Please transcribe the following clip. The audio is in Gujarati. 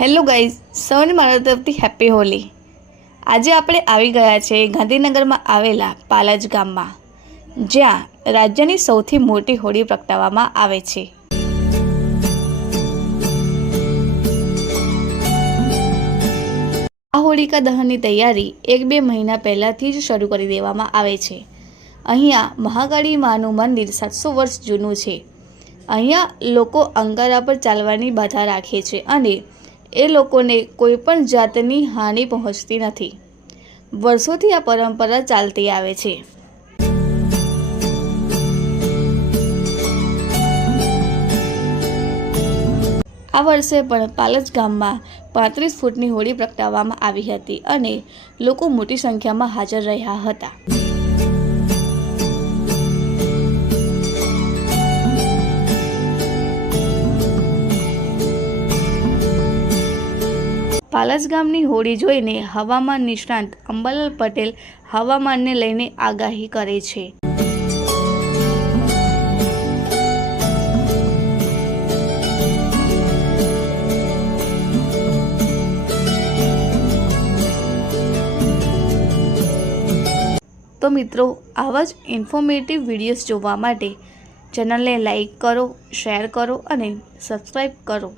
હેલો ગાઈઝ, સૌને મારા તરફથી હેપી હોલી। આજે આપણે આવી ગયા છે ગાંધીનગરમાં આવેલા પાલજ ગામમાં, જ્યાં રાજ્યની સૌથી મોટી હોળી પ્રગટાવવામાં આવે છે। આ હોળિકા દહનની તૈયારી 1-2 મહિના પહેલાંથી જ શરૂ કરી દેવામાં આવે છે। અહીંયા મહાકાળી માનું મંદિર 700 વર્ષ જૂનું છે। અહીંયા લોકો અંગારા પર ચાલવાની બાધા રાખે છે અને એ લોકોને કોઈ પણ જાતની હાનિ પહોંચતી નથી। વર્ષોથી આ પરંપરા ચાલતી આવે છે। આ વર્ષે પણ પાલજ ગામમાં 35 ફૂટની હોળી પ્રગટાવવામાં આવી હતી અને લોકો મોટી સંખ્યામાં હાજર રહ્યા હતા। પાલજ ગામની હોળી જોઈને હવામાન નિષ્ણાંત અંબાલાલ પટેલ હવામાનને લઈને આગાહી કરે છે। તો મિત્રો, આવા જ ઇન્ફોર્મેટિવ વિડીયોઝ જોવા માટે ચેનલને લાઈક કરો, શેર કરો અને સબસ્ક્રાઈબ કરો।